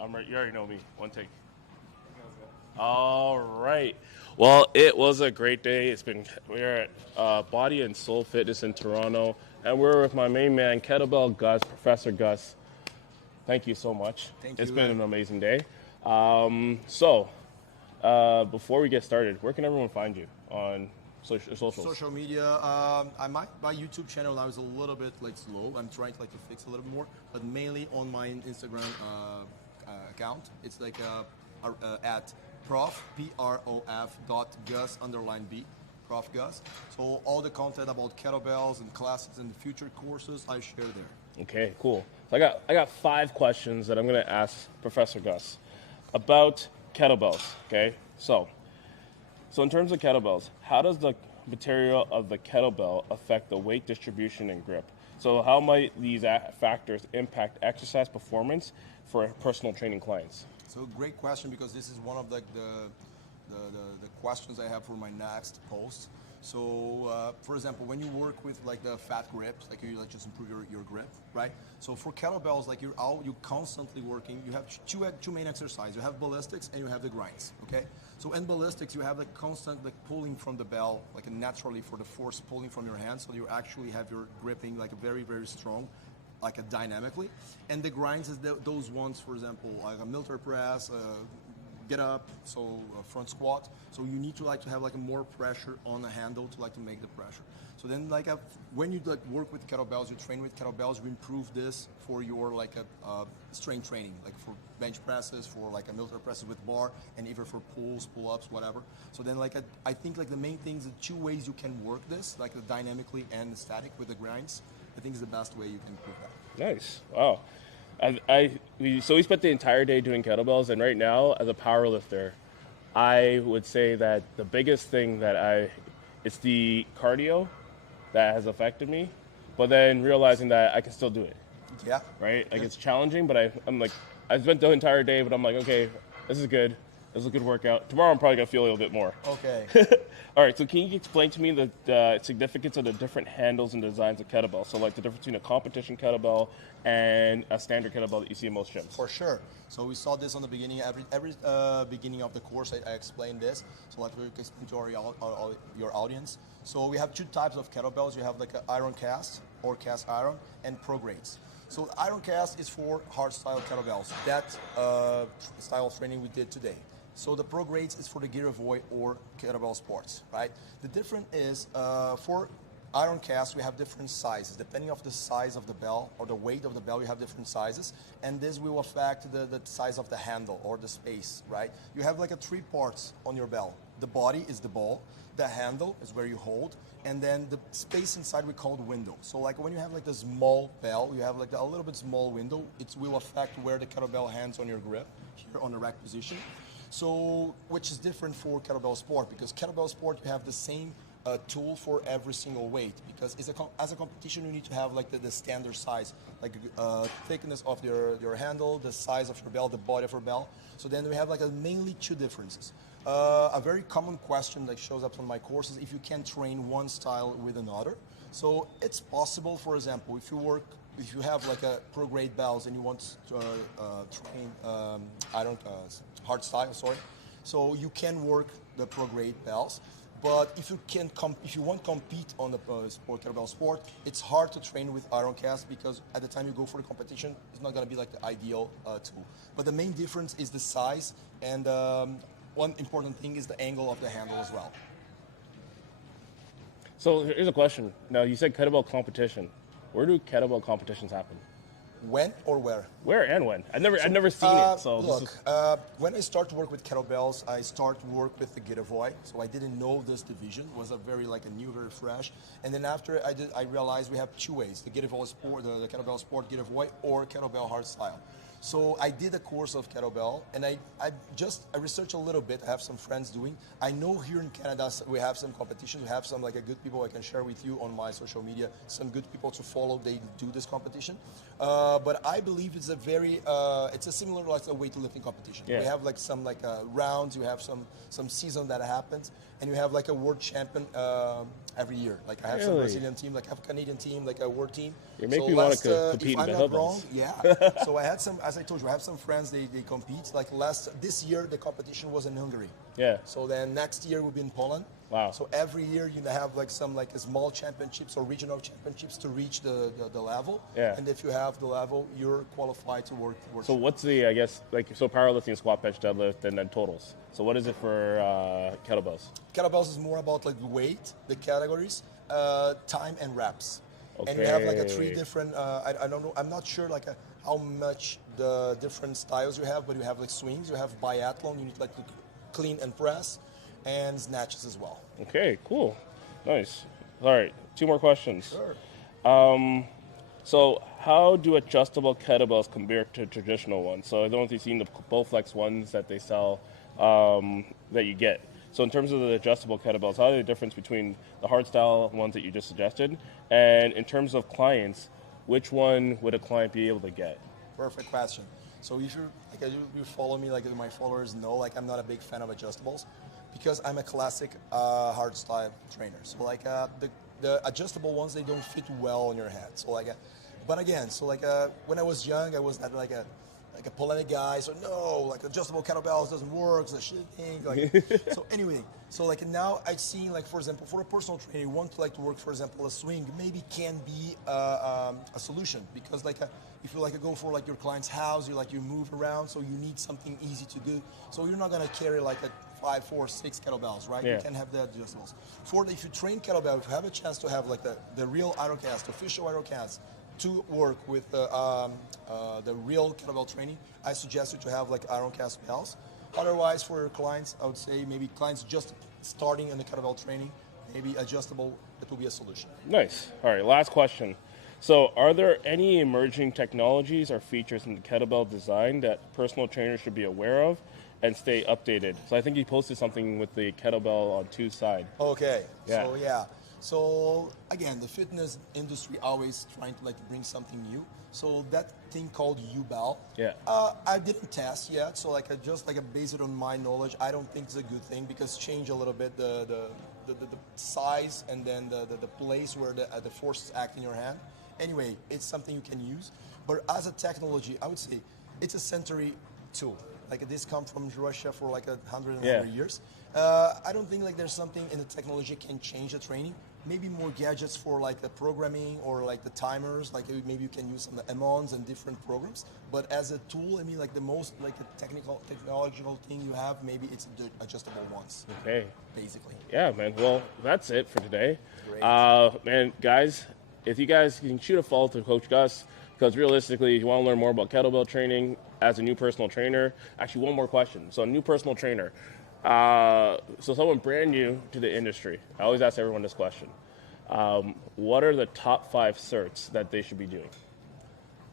I'm right. You already know me. One take. All right. Well, it was a great day. We're at Body and Soul Fitness in Toronto, and we're with my main man, Kettlebell Gus, Professor Gus. Thank you so much. Thank It's you. been an amazing day. Before we get started, where can everyone find you on socials? Social media. My YouTube channel now is a little bit like slow. I'm trying to fix a little bit more, but mainly on my Instagram account. It's like at prof Gus_B. Prof Gus. So all the content about kettlebells and classes and future courses I share there. Okay, cool. So I got 5 questions that I'm going to ask Professor Gus about kettlebells. Okay, so in terms of kettlebells, how does the material of the kettlebell affect the weight distribution and grip? So how might these factors impact exercise performance for personal training clients? So great question, because this is one of the questions I have for my next post. So for example, when you work with like the fat grips, like you just improve your grip, right? So for kettlebells, like you're constantly working. You have two main exercises. You have ballistics and you have the grinds. Okay. So in ballistics, you have the constant pulling from the bell, like naturally for the force pulling from your hand. So you actually have your gripping like very, very strong, like dynamically. And the grinds is those ones, for example, like a military press, get up, so front squat. So you need to have a more pressure on the handle to make the pressure. So then when you work with kettlebells, you train with kettlebells, you improve this for your strength training, like for bench presses, for a military presses with bar, and even for pulls, pull-ups, whatever. So then I think the main things, the 2 ways you can work this, dynamically and static with the grinds, I think is the best way you can improve that. Nice. Wow. We spent the entire day doing kettlebells, and right now, as a power lifter, I would say that the biggest thing it's the cardio that has affected me, but then realizing that I can still do it. Yeah. Right? It's challenging, but I spent the entire day, but I'm like, okay, this is good. This is a good workout. Tomorrow I'm probably going to feel a little bit more. Okay. All right, so can you explain to me the significance of the different handles and designs of kettlebell? So the difference between a competition kettlebell and a standard kettlebell that you see in most gyms. For sure. So we saw this on the beginning. Every beginning of the course, I explained this. So we can explain to your audience. So we have 2 types of kettlebells. You have an iron cast or cast iron and pro grades. So iron cast is for hard style kettlebells. That style of training we did today. So the pro grades is for the gear avoid or kettlebell sports, right? The difference is for iron cast, we have different sizes. Depending on the size of the bell or the weight of the bell, you have different sizes. And this will affect the size of the handle or the space, right? You have 3 parts on your bell. The body is the ball. The handle is where you hold. And then the space inside we call the window. So when you have the small bell, you have a little bit small window. It will affect where the kettlebell hands on your grip, here on the rack position. So, which is different for kettlebell sport, because kettlebell sport, you have the same tool for every single weight, because as a competition, you need to have the standard size, thickness of your handle, the size of your bell, the body of your bell. So then we have mainly 2 differences. A very common question that shows up on my courses, if you can train one style with another. So it's possible, for example, if you have a pro grade bells and you want to train hard style, so you can work the pro grade bells. But if you want to compete on the kettlebell sport, it's hard to train with iron cast, because at the time you go for the competition, it's not going to be the ideal tool. But the main difference is the size, and one important thing is the angle of the handle as well. So here's a question. Now, you said kettlebell competition. Where do kettlebell competitions happen? When or where? Where and when? I've never seen it. So look, when I start to work with kettlebells, I start to work with the giveaway. So I didn't know this division. It was a very new, very fresh. And then after I realized we have 2 ways: the giveaway sport, the kettlebell sport giveaway, or kettlebell hard style. So I did a course of kettlebell, and I researched a little bit. I have some friends doing. I know here in Canada we have some competition. We have some good people I can share with you on my social media. Some good people to follow. They do this competition, but I believe it's it's a similar a weightlifting competition. Yeah. We have some rounds. You have some season that happens, and you have a world champion every year. I have some Brazilian team, I have a Canadian team, a world team. You make me want to compete in if I'm not wrong, kettlebells. yeah. So I had some, as I told you, I have some friends. They compete. Like this year, the competition was in Hungary. Yeah. So then next year will be in Poland. Wow. So every year you have like some like small championships or regional championships to reach the level. Yeah. And if you have the level, you're qualified to work. So what's the, I guess, like, so powerlifting, squat, bench, deadlift, and then totals. So what is it for kettlebells? Kettlebells is more about like the weight, the categories, time and reps. Okay. And you have like a 3 different, I don't know, I'm not sure like how much the different styles you have, but you have like swings, you have biathlon, you need like to clean and press, and snatches as well. Okay, cool. Nice. All right, 2 more questions. Sure. So how do adjustable kettlebells compare to traditional ones? So I don't know if you've seen the Bowflex ones that they sell that you get. So in terms of the adjustable kettlebells, how are the difference between the hard style ones that you just suggested? And in terms of clients, which one would a client be able to get? Perfect question. So if you follow me, like my followers know, like I'm not a big fan of adjustables because I'm a classic hard style trainer. So like the adjustable ones, they don't fit well on your head. So like, but again, so like when I was young, I was not like a polemic guy. So no, like adjustable kettlebells doesn't work. It's a shit thing. Like, so anyway, so like now I've seen like, for example, for a personal trainer, you want to like to work, for example, a swing maybe can be a solution because like if you like go for like your client's house, you move around, so you need something easy to do. So you're not gonna carry like a 5, 4, 6 kettlebells, right? Yeah. You can have the adjustables. If you train kettlebell, if you have a chance to have like the real ironcast, official ironcast, to work with the real kettlebell training, I suggest you to have like ironcast bells. Otherwise, for your clients, I would say maybe clients just starting in the kettlebell training, maybe adjustable, it will be a solution. Nice. All right, last question. So are there any emerging technologies or features in the kettlebell design that personal trainers should be aware of and stay updated? So I think you posted something with the kettlebell on 2 side. Okay, Yeah. so yeah. So again, the fitness industry always trying to like bring something new. So that thing called unveil, Yeah. I didn't test yet. So like I just like based it on my knowledge, I don't think it's a good thing because change a little bit the size and then the place where the forces act in your hand. Anyway, it's something you can use. But as a technology, I would say it's a century tool. Like this comes from Russia for like 100 years. I don't think like there's something in the technology can change the training. Maybe more gadgets for like the programming or like the timers. Like maybe you can use some add-ons and different programs. But as a tool, I mean like the most like a technological thing you have, maybe it's the adjustable ones. Okay. Basically. Yeah, man. Well, that's it for today. Great. Man, guys, if you guys can shoot a follow to Coach Gus, because realistically, if you want to learn more about kettlebell training as a new personal trainer, actually one more question. So a new personal trainer, so someone brand new to the industry, I always ask everyone this question. What are the top 5 certs that they should be doing?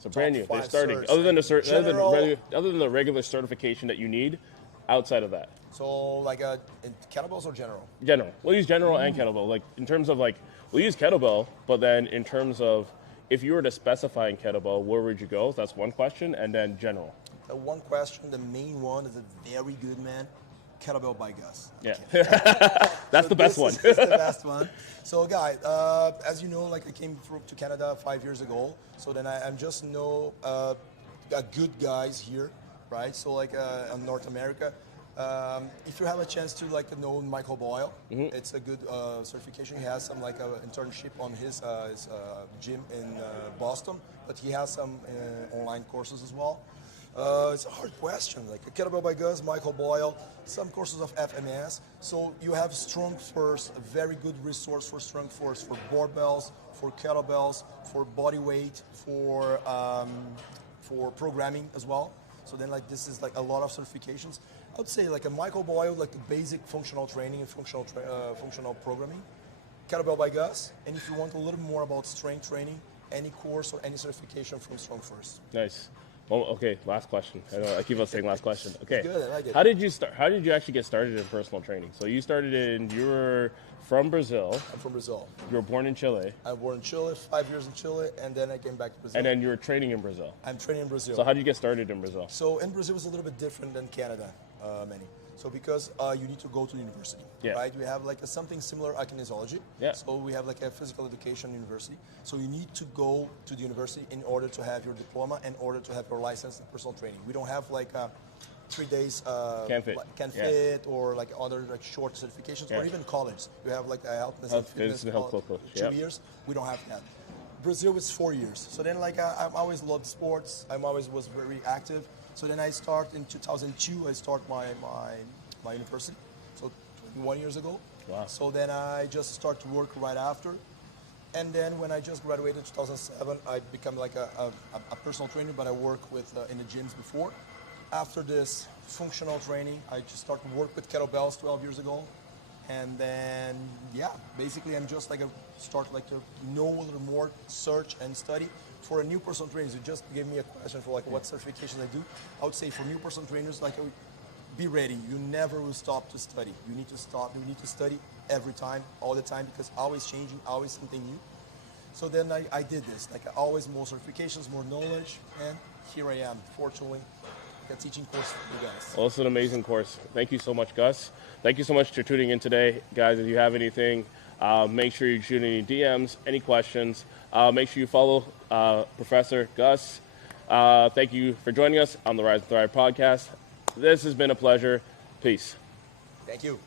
So brand new, they're starting. Certs. Other than the regular certification that you need, outside of that. So like in kettlebells or general? General. We'll use general and kettlebell. Like in terms of like, we'll use kettlebell, but then in terms of if you were to specify in kettlebell, where would you go? That's one question, and then general. One question, the main one is a very good man. Kettlebell by Gus. Yeah, that's the best one. This is the best one. So, guys, as you know, like I came to Canada 5 years ago. So then I'm just a good guys here, right? So like in North America, if you have a chance to like know Michael Boyle, it's a good certification. He has some like internship on his gym in Boston, but he has some online courses as well. It's a hard question, like a Kettlebell by Gus, Michael Boyle, some courses of FMS. So you have Strong First, a very good resource for Strong First, for barbells, for kettlebells, for body weight, for programming as well. So then like this is like a lot of certifications. I would say like a Michael Boyle, like the basic functional training and functional programming. Kettlebell by Gus, and if you want a little more about strength training, any course or any certification from Strong First. Nice. Well, okay, last question. I keep on saying last question. Okay. Good, I like it. How did you start? How did you actually get started in personal training? So you started you were from Brazil. I'm from Brazil. You were born in Chile. I was born in Chile, 5 years in Chile, and then I came back to Brazil. And then you were training in Brazil. I'm training in Brazil. So how did you get started in Brazil? So in Brazil, it's a little bit different than Canada, Manny. So because you need to go to university, right? We have like something similar like kinesiology. Yeah. So we have like a physical education university. So you need to go to the university in order to have your diploma, in order to have your license in personal training. We don't have like 3 days can fit or like other like short certifications or even college. You have like a health and fitness coach. 2 years. We don't have that. Brazil was 4 years. So then like I always loved sports. I always was very active. So then I start in 2002. I start my university. So 21 years ago. Wow. So then I just start to work right after. And then when I just graduated in 2007, I become like a personal trainer, but I work with in the gyms before. After this functional training, I just started to work with kettlebells 12 years ago. And then, yeah, basically I'm just like start like to know a little more, search and study. For a new personal trainer, you just gave me a question for like what certifications I do. I would say for new personal trainers, like be ready. You never will stop to study. You need to study every time, all the time, because always changing, always something new. So then I did this, like always more certifications, more knowledge, and here I am, fortunately. A teaching course for you guys. Well, it's an amazing course. Thank you so much, Gus. Thank you so much for tuning in today. Guys, if you have anything, make sure you shoot any DMs, any questions. Make sure you follow Professor Gus. Thank you for joining us on the Rise and Thrive podcast. This has been a pleasure. Peace. Thank you.